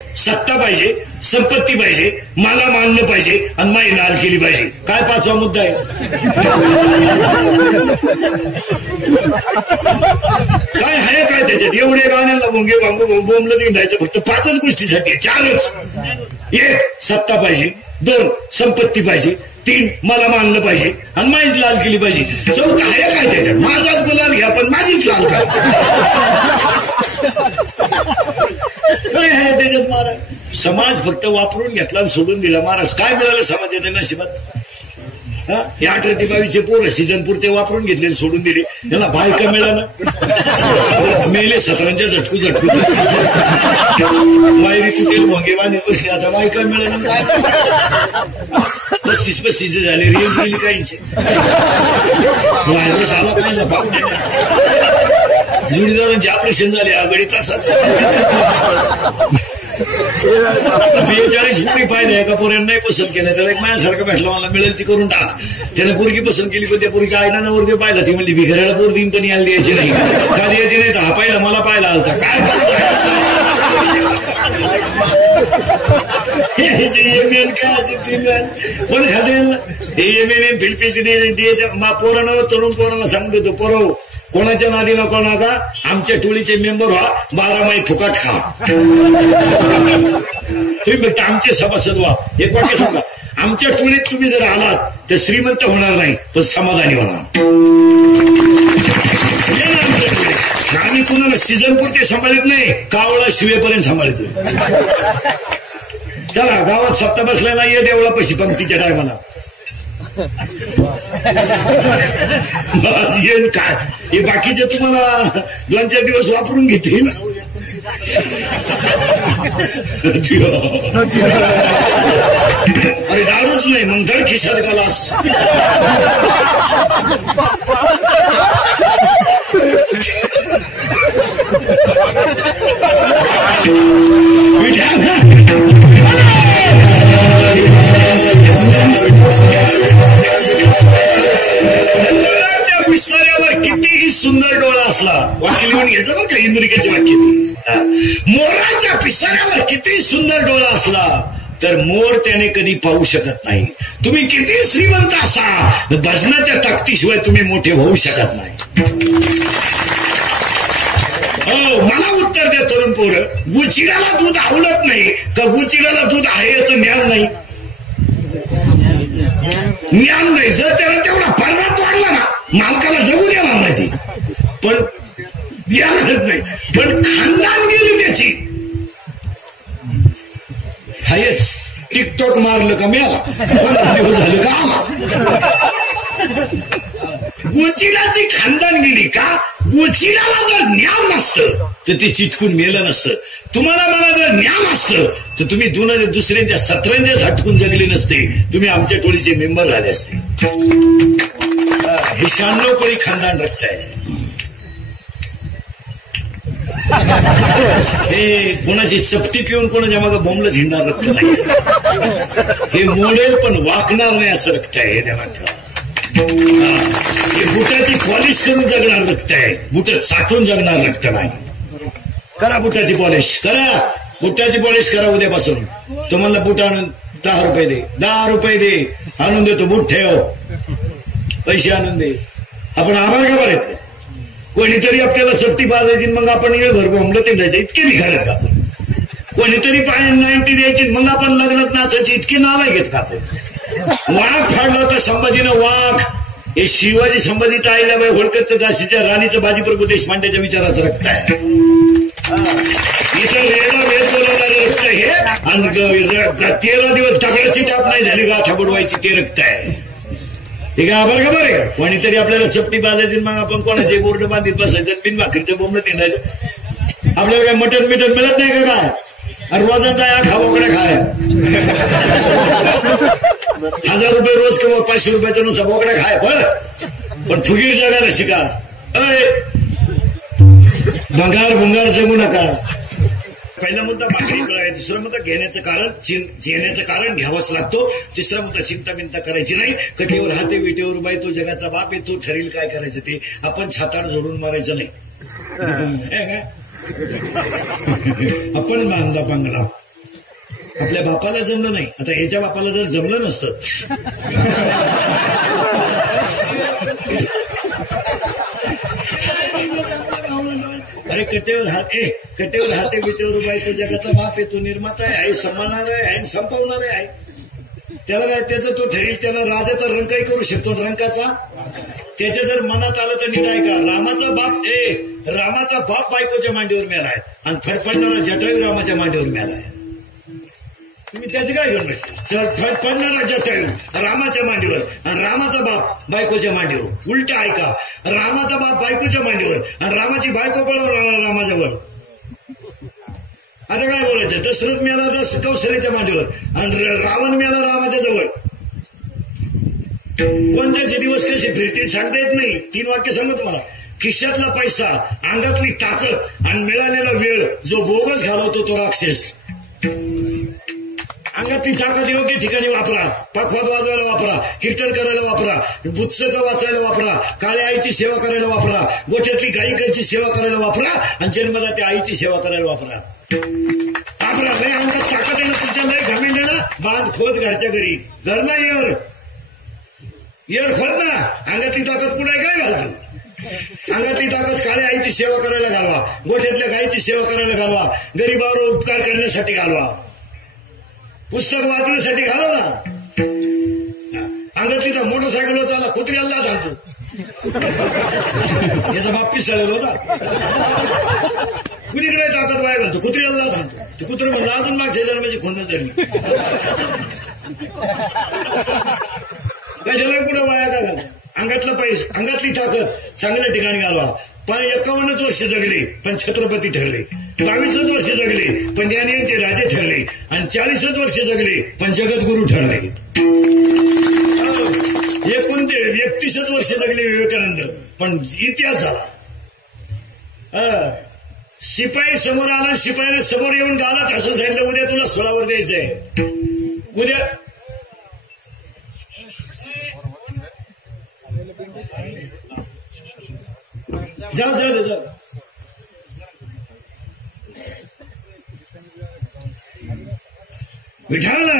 सत्ता पाहिजे, संपत्ती पाहिजे, मला मानलं पाहिजे आणि माई लाल केली पाहिजे. काय पाचवा मुद्दा आहे? काय आहे काय त्याच्यात? एवढे गाण्याला भोंगे बांगू बोंबलं निघायचं फक्त पाचच गोष्टीसाठी, चारच. एक, सत्ता पाहिजे. दोन, संपत्ती पाहिजे. तीन, मला मानलं पाहिजे आणि माझीच लाल केली पाहिजे. चौथा आहे काय त्याच्यात? माझाच गुलाल घ्या पण माझीच लाल करा. काय आहे त्याच्यात महाराज? समाज फक्त वापरून घेतला आणि सोडून दिला. महाराज काय मिळालं समाज येते नशिबात? हे 18 ते 22 पोरं सीझन पुरते वापरून घेतले, सोडून दिले. त्याला बायका मिळालं, मेले 17च्या झटकू मायरी कुठे भोंगे बांधे बसले. आता बायका मिळालं काय? 35 झाले, रेंज गेली काहींचे. व्हायरस आला काही पाहून जुडीदारांचे ऑपरेशन झाले आघाडी तासाच. 42 पोरी पाहिल्या, एका पोऱ्यानं नाही पसंत केलं. त्याला एक माझ्यासारखं भेटला, मला मिळेल ती करून टाक. त्याने पोरगी पसंत केली, पण त्या पोरीच्या आईना नवरदेव पाहिला. ती म्हणली भिकाऱ्याला पोर दिन पण यायला द्यायची नाही. का द्यायची नाही? तर हा पाहिला, मला पाहिला आलता. काय पण खादेल पोरानं तरुण पोरांना सांगतो तो, पोरव कोणाच्या नादी नको नका. आमच्या टोळीचे मेंबर व्हा, 12 माई फुकट खा. तुम्ही फक्त आमचे सभासद व्हा. एक वाक्य सांगा, आमच्या टोळीत तुम्ही जर आलात तर श्रीमंत होणार नाही पण समाधानी होणार. आम्ही कुणाला सीझन पुरते सांभाळत नाही, कावळा शिवेपर्यंत सांभाळतो. चला गावात सप्ताह बसला नाहीये देवळा पशी पंक्तीच्या टायमाला. काय हे बाकीचे तुम्हाला 2-4 दिवस वापरून घेतील. अरे दारूच नाही मग धड खिशात गलास. पिसाऱ्यावर कितीही सुंदर डोळा असला, वाक्य लिहून घ्यायचं बरं का, इंद्रिकेची वाक्य. मोराच्या पिसाऱ्यावर कितीही सुंदर डोळा असला तर मोर त्याने कधी पाहू शकत नाही. तुम्ही किती श्रीमंत असा, भजनाच्या ताकदीशिवाय तुम्ही मोठे होऊ शकत नाही. हो, मला उत्तर द्या तरुण पोरं, गुचिडाला दूध आवडत नाही का गुचिडाला दूध आहे याचं ज्ञान नाही? ज्ञान नाही. जर त्याला तेवढा पर्वत वाढला ना, मालकाला जगू देणार नाही ती, पण ज्ञानच नाही. पण खानदान गेली त्याची. हायच टिकटॉक मारलं का मिळाला, 15 दिवस झाले का आला. गुचिडाची खानदान गेली का? गुचिडाला जर ज्ञान नसतं तर ते चिटकून मेलं नसतं. तुम्हाला मला जर ज्ञान असतं तर तुम्ही दुसऱ्यांच्या 17च्या झटकून जगले नसते, तुम्ही आमच्या टोळीचे मेंबर झाले असते. हे 96 कोळी खानदान रक्त आहे. हे कोणाची चपटी पिऊन कोणाच्या मागे बोंबलं झिंडणार रक्त नाही. हे मोडेल पण वाकणार नाही असं रक्त आहे. हे ध्यानात ठेवा. हे बुटाची पॉलिश करून जगणार रक्त आहे, बुट साठवून जगणार रक्त नाही. करा बुटाची पॉलिश, करा बुटाची पॉलिश करा उद्यापासून. तुम्हाला बुट आणून 10 रुपये दे, 10 रुपये दे, आणून देतो. बुट ठेव, पैसे आणून दे. आपण आभार का बरं येत? कोणीतरी आपल्याला चपटी बाजायची, मग आपण घर बोंबलं ते द्यायचं. इतके निघालेत का आपण? कोणीतरी 90 द्यायची, मग आपण लग्नात नाचायची. इतके नालायक आहेत का आपण? वाघ फाडला होता संभाजीनं, वाघ. हे शिवाजी संभाजीचा आईलाबाई होळकरच्या दासीच्या राणीचं बाजीप्रभू देशपांड्याच्या विचाराचं रक्त आहे. इथं वेळा वेळ बोलवणारं रक्त हे, आणि 13 दिवस दगडाची टाप नाही झाली, गाथा बुडवायची, ते रक्त आहे. हे काय आभार का बरे? कोणीतरी आपल्याला चपटी बांधायची, मग आपण कोणाचे बोर्ड बांधित बसायचं, बिन भाकरीचं बोंबलं तिंडायचं. आपल्याला काय मटण मिटण मिळत नाही का? काय आणि रोजांचा या खावकडे खाय 1000 रुपये रोज किंवा 500 रुपयाचा नुसता बोकडा खाय. पण फुगीर जगायला शिका. भंगार भुंगार जगू नका. पहिला मुद्दा भाकरी आहे. दुसरा मुद्दा घेण्याचं कारण घ्यावाच लागतो. तिसरा मुद्दा चिंता बिंता करायची नाही. कटीवर हाते विटेवर बाई, तो जगाचा बाप आहे, तो ठरेल काय करायचं ते. आपण छाताड जोडून मारायचं नाही. आपण बांधला बंगला, आपल्या बापाला जमलं नाही. आता याच्या बापाला जर जमलं नसतं अरे कट्टेवर हाते बिटेवर उभाय तो जगाचा बाप आहे, तो निर्माता आहे, सांभाळणार आहे, संपवणार आहे. त्याला काय त्याचं तो ठरेल, त्याला राजाचा रंगही करू शकतो रंकाचा. त्याच्या जर मनात आलं तर नीट आहे का, रामाचा बाप बायकोच्या मांडीवर मेलाय आणि फडफडणारा जटायू रामाच्या मांडीवर मेलाय. तुम्ही त्याचं काय करू नसते. फडफडणारा जटायू रामाच्या मांडीवर आणि रामाचा बाप बायकोच्या मांडीवर. उलट ऐका, रामाचा बाप बायकोच्या मांडीवर आणि रामाची बायको पळवणार रामाजवळ. आता काय बोलायचं, दशरथ मेला कौशल्याच्या मांडीवर आणि रावण मेला रामाच्या जवळ. कोणत्याचे दिवस कसे फिरतील सांगता येत नाही. 3 वाक्य सांगू तुम्हाला. खिशातला पैसा, अंगातली ताकद आणि मिळालेला वेळ जो बोगस घालवतो तो राक्षस. अंगातली ताकद योग्य ठिकाणी वापरा, पखवाद वाजवायला वापरा, कीर्तन करायला वापरा, पुस्तकं वाचायला वापरा, काळ्या आईची सेवा करायला वापरा, गोठ्यातली गायिकाची सेवा करायला वापरा आणि जन्मदात्या आईची सेवा करायला वापरा. लय अंगात ताकद आहे ना तुमच्या, लय घामेंड ना, बांध खोद घरच्या घरी. घर ना इयर खोद ना. अंगातली ताकद कुठे काय घालतो. अंगातली ताकद काळ्या आईची सेवा करायला घालवा, गोठ्यातल्या गायीची सेवा करायला घालवा, गरीबावर उपकार करण्यासाठी घालवा, पुस्तक वाचण्यासाठी घालव ना. अंगातली तर मोटरसायकलवर चालला कुत्र्याला घालतो. याचा बाप पिसाळलेला होता. कुणीकडे ताकद वाया घालतो, कुत्र्याला घालतो. ते कुत्र म्हणलं अजून मागच्या जन्माची खोंद धरली. कशाला कुठं वाया का घालतो. अंगातला पैसा, अंगातली ताकद चांगल्या ठिकाणी घालवा. 51 वर्ष जगले पण छत्रपती ठरले, 22 वर्ष जगले पण ज्ञानीयांचे राजे ठरले आणि 40 वर्ष जगले पण जगद्गुरु ठरले. 31 वर्ष जगले विवेकानंद पण इतिहास झाला. शिपाई समोर आला, शिपाईने समोर येऊन गालात असं सांगितलं, उद्या तुला सोळावर द्यायचंय. उद्या जाऊ विठाला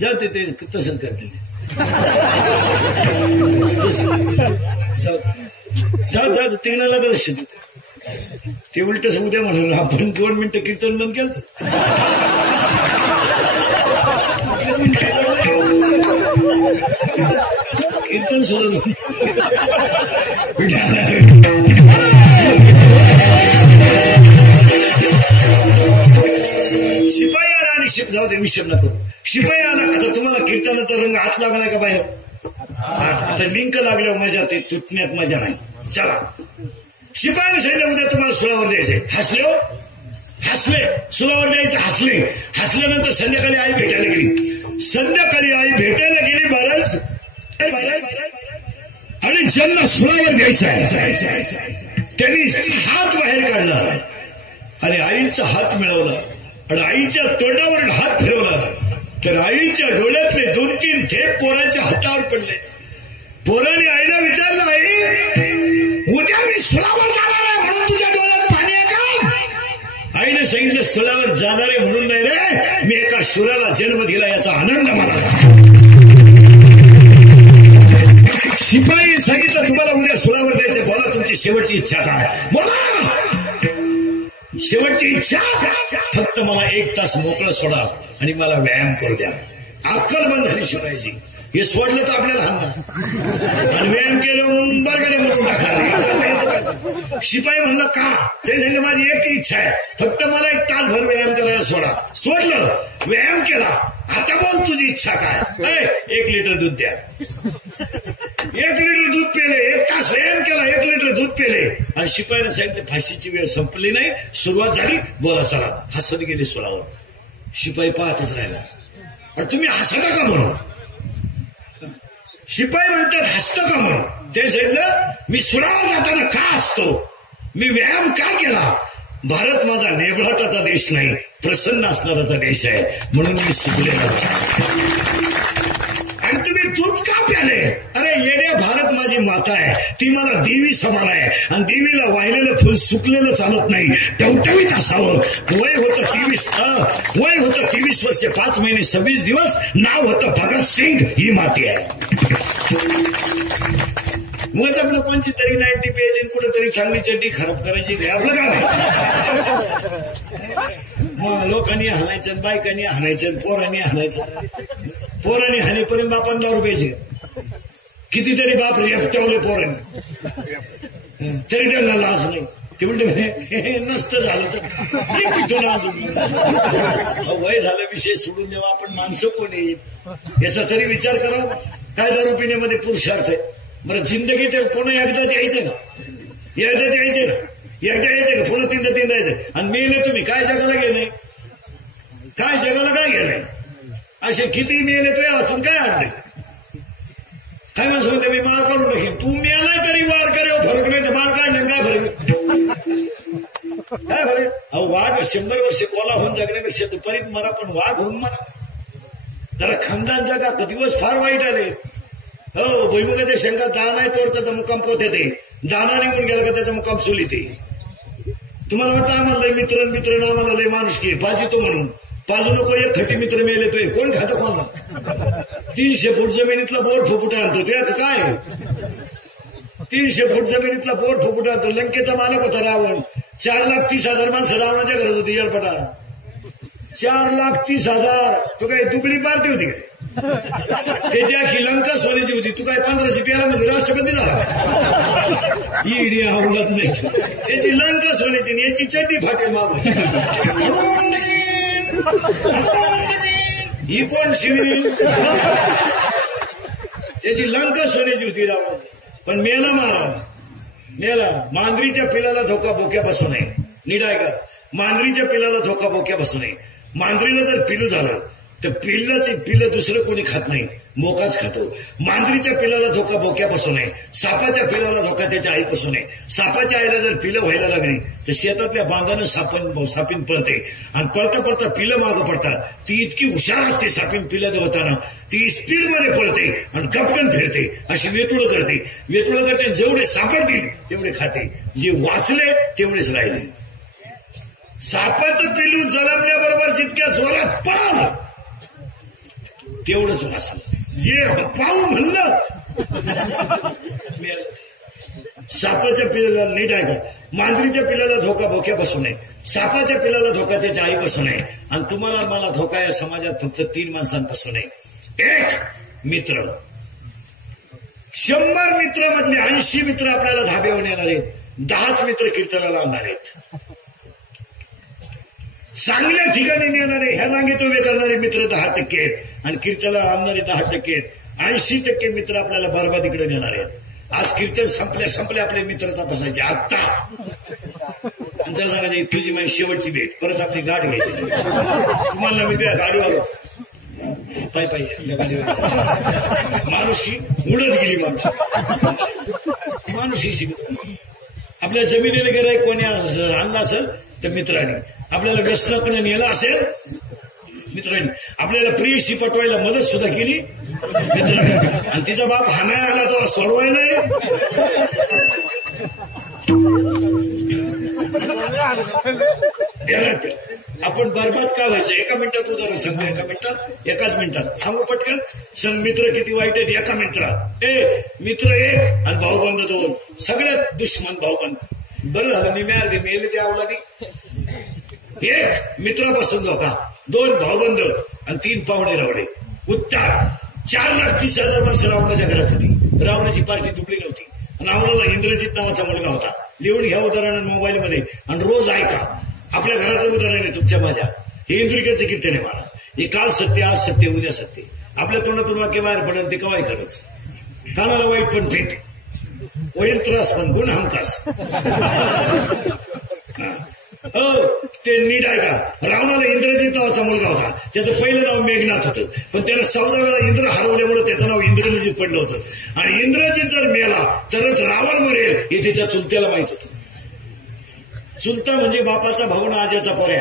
जाऊ ते तसंच करते. जाऊ तिघणाला लक्ष देते. ते उलट उद्या म्हणून आपण 2 मिनिटं कीर्तन बंद केलं. कीर्तन सुरू शिपाई आला आणि जाऊ दे विषय न करू. शिपाई आला. आता तुम्हाला कीर्तनाचा रंग हात लागलाय का बाहेर. आता लिंक लागल्यावर मजा, ते तुटण्यात मजा नाही. चला, शिपाईने सांगितलं उद्या तुम्हाला सुळावर द्यायचंय. हसले सुळावर द्यायचं. हसल्यानंतर संध्याकाळी आई भेटायला गेली. बरंच आणि ज्यांना सुळावर द्यायचं आहे त्यांनी हात बाहेर काढला आणि आईचा हात मिळवला आणि आईच्या तोंडावर हात फिरवला तर आईच्या डोळ्यातले 2-3 थेंब पोरांच्या हातावर पडले. पोराने आईला विचारलं, आई उद्या मी सुळावर जाणार आहे म्हणून तुझ्या डोळ्यात पाणी आहे का. आईने सांगितलं, सुळावर जाणार आहे म्हणून नाही रे, मी एका शुराला जन्म दिला याचा आनंद मला. शिपाई सांगितलं, तुम्हाला उद्या सुळावर द्यायचं, बोला तुमची शेवटची इच्छा काय. बोला शेवटची इच्छा. फक्त मला 1 तास मोकळं सोडा आणि मला व्यायाम करू द्या. अक्कल बंद झाली शिपाईची. हे सोडलं तर आपल्याला हाणणार आणि व्यायाम केलं बरगडे मोडून टाकणार. शिपाई म्हणलं का. ते झालं, माझी एक इच्छा आहे, फक्त मला 1 तासभर व्यायाम करायला सोडा. सोडलं, व्यायाम केला. आता बोल तुझी इच्छा काय. 1 लिटर दूध द्या. 1 लिटर दूध पेले. 1 तास व्यायाम केला, 1 लिटर दूध पेले आणि शिपाईने सांगितलं फाशीची वेळ संपली नाही, सुरुवात झाली, बोला चला. हसत गेली सुळावर. शिपाई पाहतच राहिला. अरे तुम्ही हसता का म्हणून. शिपाई म्हणतात हसतं का म्हणून. ते सांगितलं, मी सुळावर जाताना का हसतो. मी व्यायाम का केला? भारत माझा नेबळाटाचा देश नाही, प्रसन्न असणाराचा देश आहे, म्हणून मी सुटलेला. आणि तुम्ही दूध का प्याले? अरे येड्या, भारत माझी माता आहे, ती मला देवी समान आहे, आणि देवीला वाहिलेलं फुल सुकलेलं चालत नाही, टवटवीत असावं. वय होतं 23 वर्ष 5 महिने 26 दिवस, नाव होतं भगत सिंग. ही माती आहे. मग आपलं कोणची तरी 90 प्यायची, कुठेतरी चांगली चड्डी खराब करायची, हे आपलं काम आहे. मग लोकांनी हाणायचं, बायकांनी हाणायचं, पोरांनी हाणायचं. पोरांनी हाणेपर्यंत बापान दारू प्यायचे. कितीतरी बाप रेपटवले पोरांनी, तरी त्यांना लाज नाही. ते म्हणते नसतं झालं तर पिठून अजून वय झालं, विषय सोडून द्यावा. आपण माणसं कोण येईल याचा तरी विचार करा. काय दारू पिण्यामध्ये पुरुषार्थ आहे? बरं, जिंदगीत पुन्हा एकदाच यायचं ना, एकदाच यायचे ना, एकदा यायचं का पुन्हा तीनदा यायचं. आणि मेले तुम्ही काय जगाला गेले? काय जगाला काय गेलंय? असे किती मेले तो वाचून काय आणले? काय माणसं म्हणते मी माळ काढून टाकेन. तू मेलाय तरी वार करे, फरक नाही तर माळ काढणं काय फरक? काय फरक? अहो वाघ 100 वर्ष कोला होऊन जगण्यापेक्षा दुपारीत मरा, पण वाघ होऊन मरा. जरा खानदान जगा. दिवस फार वाईट आले. हो, भुईमुगाच्या शेंगा दाना आहे तोवर त्याचा मुक्काम पोत येते, दाना निघून गेला का त्याचा मुक्काम चुलीते. तुम्हाला वाटतं आम्हाला लय मित्र आम्हाला लय माणुसकी पाजितो म्हणून पाजू नको. एक खटी मित्र मेले तो कोण खातं कोणाला? 300 फूट जमिनीतला बोर फुफुटा आणतो. ते आता काय 300 फूट जमिनीतला बोर फुफुटा आणतो. लंकेचा मालक होता रावण. 4,30,000 माणसं रावणाच्या घरात होती. येडपटा 4,30,000. तो काय दुबळी पार्टी होती काय? त्याची आखी लंका सोन्याची होती. तू काय 1500 प्यारामध्ये राष्ट्रपती झाला? ईडी आवडत नाही. त्याची लंका सोन्याची, याची चड्डी फाटेल मागून. ही कोण शिवी? त्याची लंका सोन्याची होती रावणाची, पण मेला मारा. मेला. मांजरीच्या पिलाला धोका बोक्या बसू नये. निडायकर, मांजरीच्या पिलाला धोका बोक्या बसू नये. मांजरीला जर पिलू झालं तर पिल्लं दुसरं कोणी खात नाही, मोकाच खातो. मांजरीच्या पिलाला धोका बोक्या बसू नये. सापाच्या पिलाला धोका त्याच्या आई बसू नये. सापाच्या आईला जर पिलं व्हायला लागली तर शेतातल्या बांधानं सापीन पळते, आणि पळता पळता पिलं मागं पडतात. ती इतकी हुशार असते सापीन पिलं देवताना, ती स्पीडमध्ये पळते आणि गपकन फिरते, अशी वेटुळं करते. जेवढे सापडतील तेवढे खाते, जे वाचले तेवढेच राहिले. सापाचं पिलू जलमल्याबरोबर जितक्या जोरात पळालं तेवढंच वाचलं. जे पाहू म्हणलं सापाच्या पिलाला नीट आहे का? मांजरीच्या पिलाला धोका बोक्या बसू नये. सापाच्या पिलाला धोका त्याच्या आई बसू नये. आणि तुम्हाला मला धोका या समाजात फक्त 3 माणसांपासून आहे. 1 मित्र. 100 मित्र मधले 80 मित्र आपल्याला धाब्यावर येणार आहेत. 10च मित्र कीर्तनाला आणणार आहेत. चांगल्या ठिकाणी नेणारे, ह्या रांगेत उभे करणारे मित्र 10% आहेत, आणि कीर्तनाला आणणारे 10% आहेत. 80% मित्र आपल्याला बरबादीकडे नेणार आहेत. आज कीर्तन संपल्या आपले मित्र तपासायचे आत्ता, आणि त्याला सांगायचे तुझी माझी शेवटची भेट, परत आपली गाठ घ्यायची. तुम्हाला मी तुझ्या गाडीवर पाय आपल्या गाडीवर. माणुसकी उडत गेली. माणुसकी शिकतो. आपल्या जमिनीला गिऱ्हाईक कोणी आणलं असेल तर मित्रांनी, आपल्याला व्यसनाकडे नेलं असेल मित्रांनी, आपल्याला प्रियशी पटवायला मदत सुद्धा केली मित्रांनी, आणि तिचा बाप हाणायला आला तो सोडवायला. आपण बरबाद का व्हायचं? एका मिनिटात उदाहरण सांगतो. एकाच मिनिटात सांगू पटकन. संग मित्र किती वाईट आहेत एका मिनिटात. मित्र 1 आणि भाऊबंद 2. सगळ्यात दुश्मन भाऊबंद. बरं झालं निम्या मेले ते अवलादी. 1 मित्रापासून धोका, 2 भाऊबंद आणि 3 पाहुणे रावळे. उत्तर 4,30,000 माणसं रावणाच्या घरात होती. रावणाची पार्टी दुबळी नव्हती. रावणाला इंद्रजित नावाचा मुलगा होता. लिहून घ्या उदाहरण मोबाईलमध्ये आणि रोज ऐका. आपल्या घरातलं उदाहरण आहे तुमच्या माझ्या. हे इंद्रिकाचे कीर्तन आहे मला. हे काल सत्य, आज सत्य, उद्या सत्य. आपल्या तोंडातून वाक्य बाहेर पडेल ते कवाय करच. कानाला वाईट पण फेट, होईल त्रास पण गुण हमखास. ते नीट आहे का? रावणाला इंद्रजित नावाचा मुलगा होता. त्याचं पहिलं नाव मेघनाथ होतं, पण त्याला 14 वेळा इंद्र हरवल्यामुळे त्याचं नाव इंद्रजित पडलं होतं. आणि इंद्रजित जर मेला तरच रावण मरेल हे त्याच्या चुलत्याला माहित होतं. चुलता म्हणजे बापाचा भाऊ ना आज्याचा पोऱ्या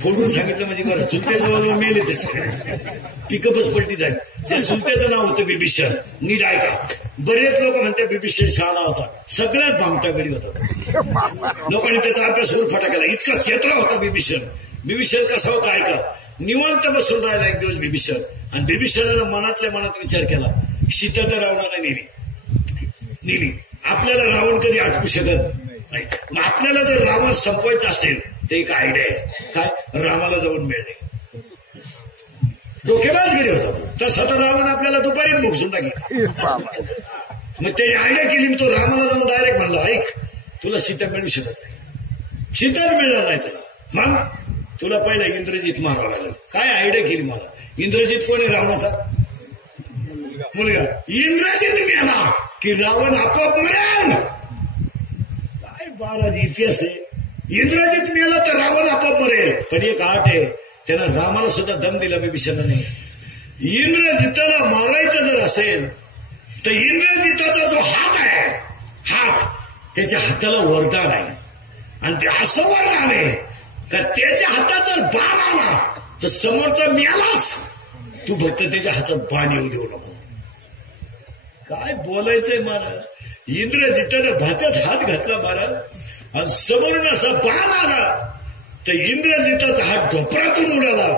फोडून सांगितलं म्हणजे बरं चुलते जवळजवळ मेले ते सगळे पिकअपच पलटी झाली. त्या चुलत्याचं नाव होतं बिभीषण. नीट ऐका, बरेच लोक म्हणते बिभीषण शाळा होता, सगळ्यात भामटागडी होता. लोकांनी त्याचा अभ्यास उरफाटा केला. इतका चेतला होता बिभीषण. बिभीषण कसा होता ऐका, निवांत बसून राहिला एक दिवस बिभीषण. आणि बिभीषणानं मनातल्या मनात विचार केला, सीता तर रावणाने नेली, आपल्याला रावण कधी आटवू शकत नाही. मग आपल्याला जर रावण संपवायचं असेल तर एक आयडिया आहे, काय, रामाला जाऊन मिळणे. डोक्यालाच गेले होता तो. तसा तर रावण आपल्याला दुपारीच भोगसून टाकेल. मग त्याने आयडिया केली, तो रामाला जाऊन डायरेक्ट म्हणला, ऐक, तुला सीता मिळू शकत नाही, सीताच मिळणार नाही तुला. मग तुला पहिला इंद्रजित मारावं लागेल. काय आयडिया केली मला. इंद्रजित कोण आहे, रावणाचा मुलगा. इंद्रजित मेला की रावण आपोआप मरेल. काय बारा इतिहास आहे. इंद्रजित मेला तर रावण आपोआप मरेल. पण एक आठ आहे, त्यानं रामाला सुद्धा दम दिला बिभीषणाने. इंद्रजिताला मारायचं जर असेल तर इंद्रजिताचा जो हात आहे, हात, त्याच्या हाताला वरदान आहे. आणि ते असं वरदान आहे का त्याच्या हातात जर बाण आला तर समोरचा मेलाच. तू फक्त त्याच्या हातात बाण येऊ देऊ नको. काय बोलायचंय महाराज. इंद्रजितानं भात्यात हात घातला महाराज, आणि समोरून असा बाण आला तर इंद्रजिताचा हात ढोपरातून उडाला,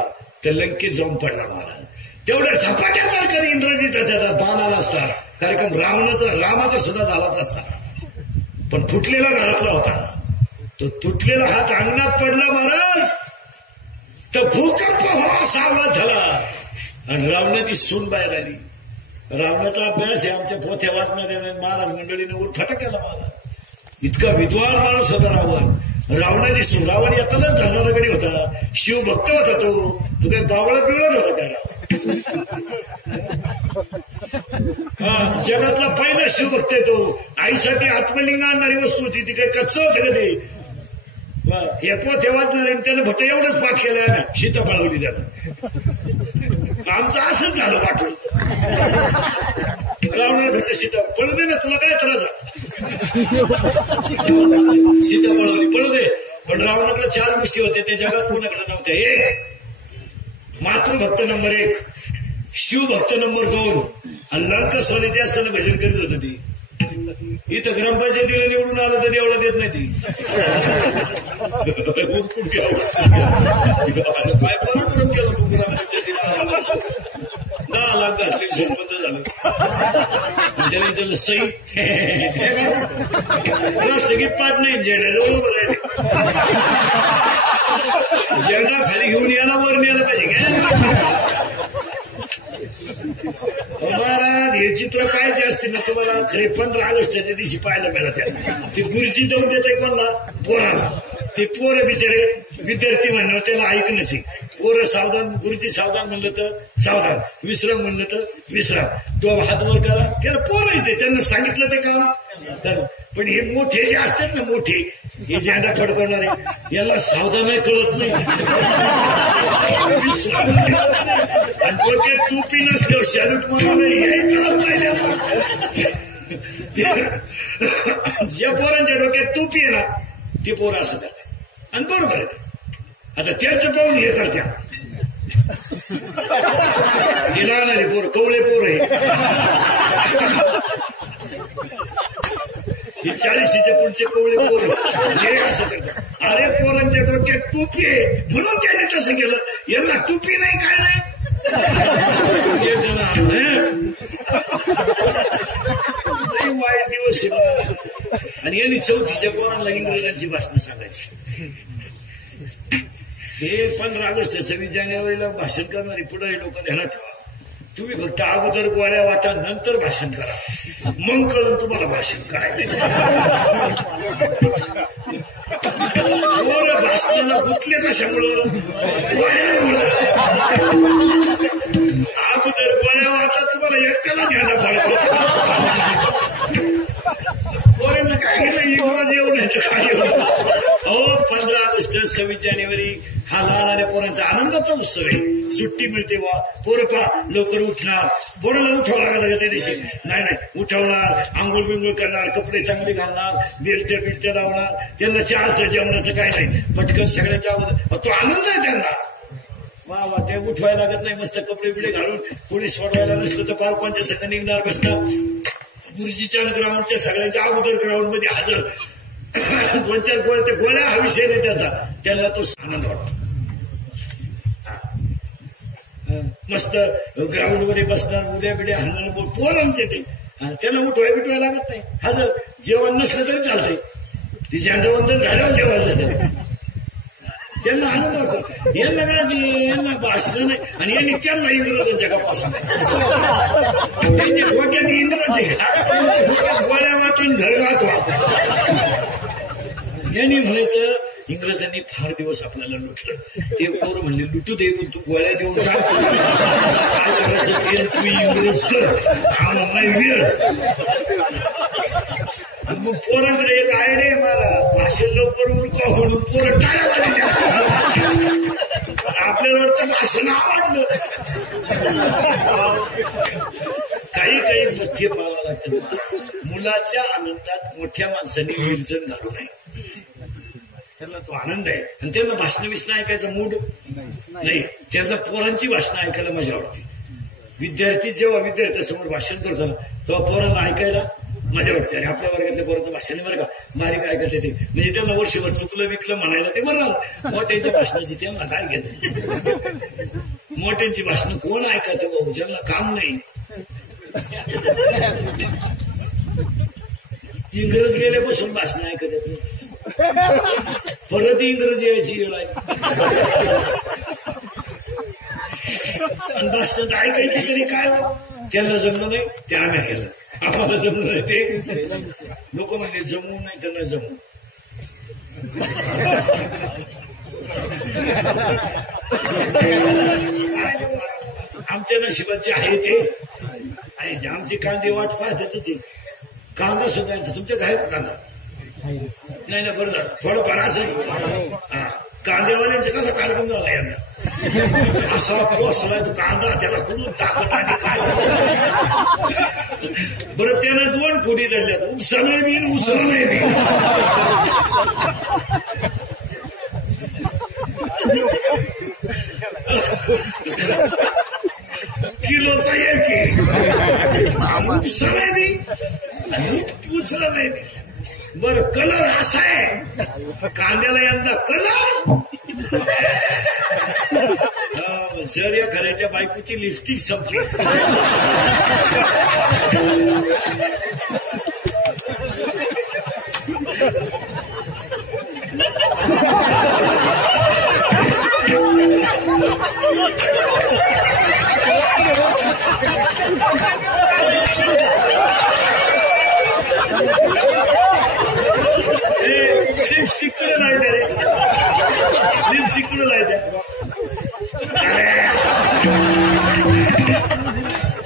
तर लंकेत जाऊन पडला महाराज. तेवढ्या झपाट्याचा कधी इंद्रजिताच्या हातात बाण आला असता, कार्यक्रम रामाचा सुद्धा झालाच असता. पण फुटलेला घरातला होता. तो तुटलेला हात अंगणात पडला महाराज, तर भूकंप असा आवाज झाला आणि रावणाची सून बाहेर आली. रावणाचा अभ्यास हे आमच्या पोथ्या वाचणाऱ्या महाराज मंडळीने उरफाटा केला. महाराज इतका विद्वान माणूस होता रावण. रावणाची सून, रावण एकालाच धरणारा गडी होता, शिवभक्त होता तो काही बावळा पिवळा होता काय. जगातला पहिला शिवभक्त आहे तो. आईसाठी आत्मलिंग आणणारी वस्तू होती ती. काही कच्चं होतं का ते. हे पोथ्या वाचणारे त्यानं फक्त एवढंच पाठ केलं, सीता पळवली त्यानं. आमचं असंच झालं पाठवून. रावणाला फक्त सीता पळू दे ना, तुला काय त्रास झाला. सीता पळवली, पळू दे. पण रावणाकडे 4 गोष्टी होत्या, त्या जगात कोणाकडे नव्हत्या. 1 मातृभक्त नंबर 1, शिवभक्त नंबर 2, आणि लंका सोनेची असताना भजन करीत होत ती. इथं ग्रामपंचायतीला निवडून आलं तर एवढा देत नाही ती. काय पराक्रम केला तू ग्रामपंचायतीला. 10 लाख घातले, सरपंच झालं. त्याने त्याला सही राष्ट्रगीत पाठ नाही, झेंड्याजवळ उभं राहिले. झेंडा खाली घेऊन याला वर नेला पाहिजे काय. महाराज हे चित्र पाहायचे असते ना तुम्हाला, खरे 15 ऑगस्टच्या दिवशी पाहायला मिळत. ते गुरुजी जाऊन देत आहे कोणाला, पोराला. ते पोरं बिचारे विद्यार्थी म्हणणं त्याला ऐकणंच आहे. पोरं सावधान, गुरुजी सावधान म्हणलं तर सावधान, विश्राम म्हणलं तर विश्राम. तो हात वर करा, त्याला पोरं येते, त्यांना सांगितलं ते काम करा. पण हे मोठे जे असतात ना, मोठे हे झेंडा फडकवणारे, याला सावधान कळत नाही. आणि डोक्यात टोपी नसल्यावर सॅल्यूट म्हणून हे कळत नाही. ज्या पोरांच्या डोक्यात टोपी आहे ना, ते पोरं असं करतात आणि बरोबर आहे. आता त्यांचं पाहून हे करत्या. हे लागणारे पोर, कवळे पोर आहे. हे 40च्या पुढचे कवळे पोर हे असं करतात. अरे पोरांच्या डोक्यात टोपी आहे म्हणून त्याने तसं केलं. याला टोपी नाही काय नाही. वाईट दिवस आणि यांनी 4थीच्या पोरांना इंग्रजांची भाषणं सांगायची. हे 15 ऑगस्ट 26 जानेवारीला भाषण करणारी पुढे लोक ध्यानात ठेवा. तुम्ही फक्त अगोदर गोळ्या वाटा, नंतर भाषण करा, मग कळून तुम्हाला भाषण काय. पोरं भाषणाला गुंतले कशामुळं, गोळ्यामुळं. अगोदर गोळ्या वाटा तुम्हाला एकट्याला झेंडा फडकवतो. पोरांना काय इंग्रजी येऊन यायचं काय. 15 ऑगस्ट ऑगस्ट 26 जानेवारी हा लहान पोरांचा आनंदाचा उत्सव आहे. सुट्टी मिळते वा पोरं पा लवकर उठणार, पोराला उठावं लागत त्या दिवशी. नाही उठवणार, आंघोळ बिंघोळ करणार, कपडे चांगले घालणार, बेल्ट लावणार, त्यांना चहाचं जेवणाचं काय नाही, पटकन सगळ्यांच्या अगोदर तो आनंद आहे त्यांना. वा वा, ते उठवायला लागत नाही, मस्त कपडे बिडे घालून कोणी सोडवायला नसलं तर पारपांच्या संघ निघणार, बसणार गुरुजीच्या ग्राउंडच्या सगळ्यांच्या अगोदर ग्राउंड मध्ये हजर. 2-4 गोळ्या, गोळ्या हा विषय नाही त्याचा, त्याला तो आनंद वाटतो. मस्त ग्राउंड मध्ये बसणार, उड्या बिड्या हाणणार, पोरांचे ते त्याला उठवाय लागत नाही, हजर. जेवण नसलं तरी चालतंय, ती झेंडावंदन झाल्यावर जेवायला जाते, त्यांना आनंद वाटतो. यांना भाषण नाही, आणि यांनी त्यांना इंग्रजांच्या गप्पा सांगायच्या. त्यांच्या डोक्यात इंग्रज आहे का, डोक्यात गोळ्या वाटून घर गाठवा. यांनी म्हणायचं इंग्रजांनी फार दिवस आपल्याला लुटलं, ते पोरं म्हणले लुटू दे, पण तू गोळ्या देऊन टाक, काय करायचं तू इंग्रज कर, आम्हाला नाही वेळ. मग पोरांकडे एक आयडिया मारा, भाषण लवकर उरका म्हणून पोरं टाळ्या. आपल्याला वाटतं भाषण आवडलं. काही मध्य पाहावं लागतं. मुलाच्या आनंदात मोठ्या माणसांनी विरजन घालू नये, त्यांना तो आनंद आहे. आणि त्यांना भाषण ऐकायचा मूड नाही, त्यांना पोरांची भाषणं ऐकायला मजा वाटते. विद्यार्थी जेव्हा विद्यार्थ्यासमोर भाषण करतो ना, तेव्हा पोरांना ऐकायला मजा वाटते. आणि आपल्या वर्गातल्या पोरांचं भाषण बरं का बारीक ऐकत येते, म्हणजे त्यांना वर्षभर चुकलं विकलं म्हणायला ते बरं. मोठ्यांच्या भाषणाची त्यांना काय घेत, मोठ्यांची भाषणं कोण ऐकत भाऊ, ज्यांना काम नाही. इंग्रज गेल्यापासून भाषण ऐकत येत, परत इंग्रजी यायची वेळ आहे. आणि भाषण ऐकायची तरी काय, त्यांना जमलं नाही ते आम्ही केलं, आम्हाला जमलं नाही ते लोक म्हणजे जमू नाही त्यांना जमू. आमच्या नशिबात जे आहे ते आहे. आमची कांदे वाट पाहतातच, कांदा सुद्धा तुमच्या काय का कांदा नाही ना, बरं झालं थोडंफार असं. कांदेवाल्यांचा कसा कार्यक्रम झाला यंदा, असा पोचलाय तो कांदा, त्याला कुठून ताकद आली काय. बरं त्यानं 2 कोटी धरल्यात, उपसा नाही मी उचला नाही मी. किलोचा एक उपसा नाही मी, उचला नाही मी. बर कलर असा आहे कांद्याला यंदा कलर. जर या घराच्या बायकोची लिपस्टिक संपली, लिपस्टिक कुठे लावते रे, लिपस्टिक कुठे लावते.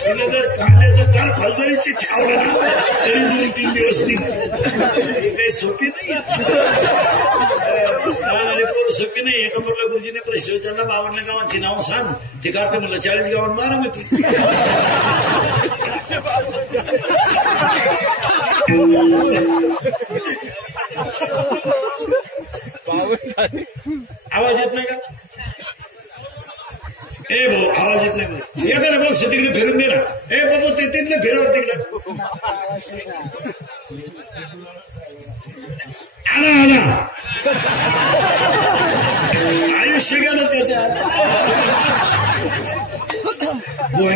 तिला जर कांद्याचं टाळ फलदरीची ठेवलं ना तरी 2-3 दिवस निघते. काही सोपी नाही आणि पोरं सोपी नाही. एका पोरला गुरुजीने प्रश्न विचारला 52 गावांची नावं सांग, ते कार्टे म्हणलं 40 गावात बारामती. आवाज येत नाही का? ए भाऊ आवाज येत नाही. एखादा बघ तिकडे फिरून दे ना. ए बाबू ते तिथले फिरवर तिकडे आला आयुष्य गेलं त्याच्यात.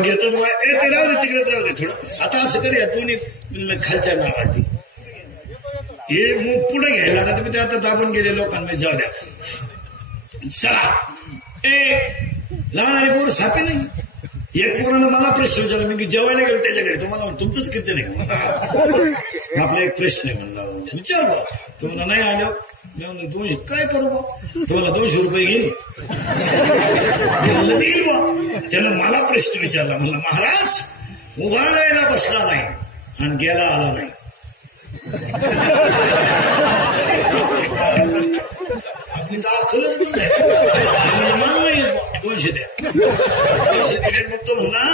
घेतो ते राहू दे तिकडे राहू दे थोडं. आता असं करूया दोन्ही खालच्या नावाची हे मग पुढे घ्यायला ना तुम्ही ते आता दाबून गेले लोकांना जाऊ द्या. चला ए लहान आणि पोरं सापे नाही. एक पोरानं मला प्रश्न विचारला, मी जेवायला गेलो त्याच्या घरी, तुम्हाला तुमचंच कीर्तन आहे का? आपला एक प्रश्न आहे म्हणला, विचार बा. तुम्हाला नाही आलं 200 काय करू बा, तुम्हाला 200 रुपये घेईल देईल बा. त्यानं मला प्रश्न विचारला, म्हणला महाराज उभा राहायला बसला नाही आणि गेला आला नाही. आपली पैसे दिले मग तो म्हणा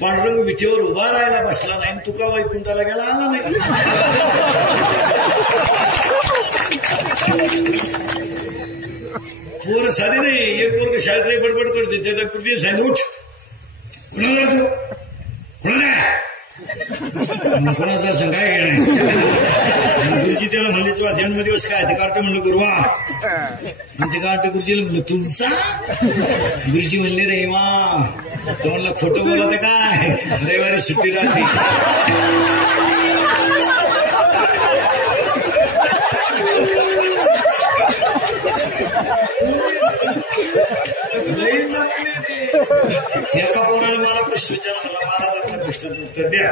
पांडुरंग विठेवर उभा राहायला बसला नाही तुका वैकुंठाला गेला आला नाही. पोर साधी नाही एक पोरग शाळेत बडबड करते त्याला कुठे साहेब उठ कुणाला तू कोणाचा संघाय नाही. गुरुजी त्याला म्हणले तुझा जन्मदिवस काय ते कार्ट म्हणलं गुरुवा ते कार्ट गुरुजीला म्हणलं तुमचा गुरुजी म्हणले रे वा तो म्हणलं खोटं बोलत काय रविवारी सुट्टी राहते. एका पोराने मला प्रश्न विचारला मला महाराज आपल्या प्रश्नाचं उत्तर द्या.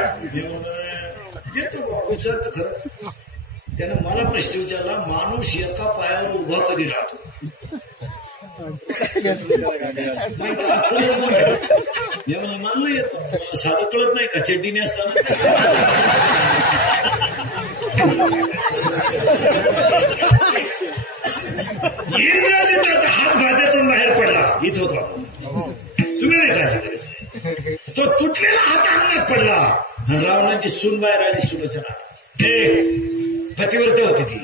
देतो विचार तर खरं. त्यानं मला प्रश्न विचारला माणूस एका पायावर उभा कधी राहतो. मी म्हणलं मला येतो साधं कळत नाही का चड्डीने असताना. इंद्राजिताचा हात भाज्यातून बाहेर पडला इथं होता तुम्ही नाही काय करायचं. तो तुटलेला हात अंगणात पडला आणि रावणाची सून बाहेर आली सुलोचना. हे पतिव्रत होती ती